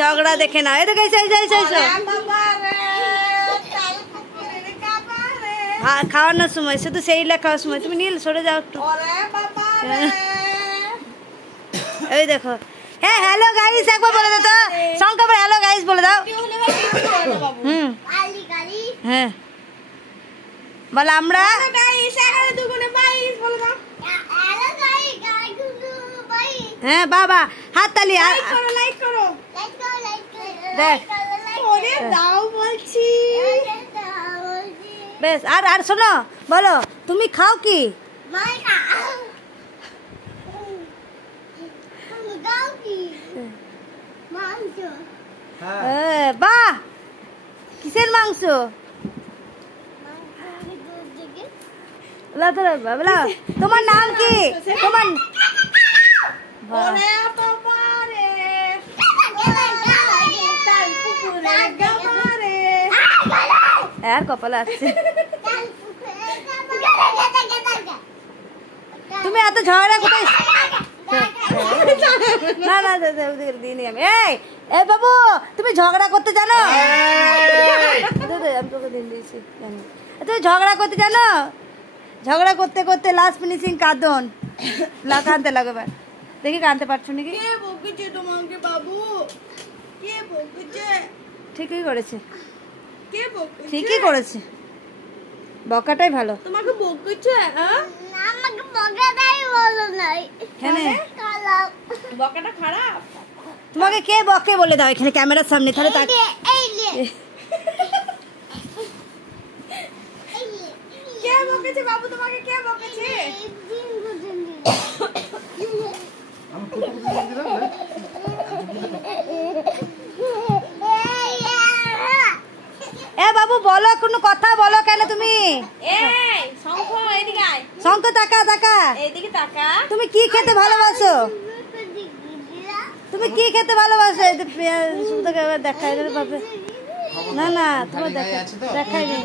ঝগড়া দেখে না। এটা গাইছে খাওয়ানোর সময় শুধু সেই খাওয়ার সময়। তুমি নীল সরে যাও একটু। এই দেখো। হ্যাঁ হ্যালো গাইস একবার বলে দাও তো। শঙ্কর হ্যালো গাইস বলে দাও। হ্যাঁ বল আমরা হ্যাঁ বাবা হাত তালি দেখ বেশ। আর শোনো বলো তুমি খাও কি? বাহ কিসের মাংস? তোমার নাম কি? তোমার আর কপালে আসছে। তুমি এত ঝগড়া কোথায়? না না দিইনি আমি। এই বাবু তুমি ঝগড়া করতে জানো? আমি তোকে দিন দিয়েছি জানি। তুমি ঝগড়া করতে জানো? ঝগড়া করতে করতে লাস্ট ফিনিশিং কাঁদন কাঁদতে লাগবে। দেখি কাঁদতে পারছো নাকি? তোমাকে বাবু ঠিকই করেছে, ঠিকই করেছে। বকাটাই ভালো। তোমাকে বকেছে? আমাকে বকাটাই ভালো নাই। কেন বকাটা খারাপ? তোমাকে কে বকে বলে দাও এখানে ক্যামেরার সামনে। তাহলে কে বকেছে বাবু? তোমাকে কে বকেছে? এ বাবু বলো কোনো কথা বলো কেন তুমি? শঙ্খ তাকা তাকা এইদিকে তাকা। তুমি কি খেতে ভালোবাসো? তুমি কি খেতে ভালোবাসো? দেখাই না না তোমার দেখাই না।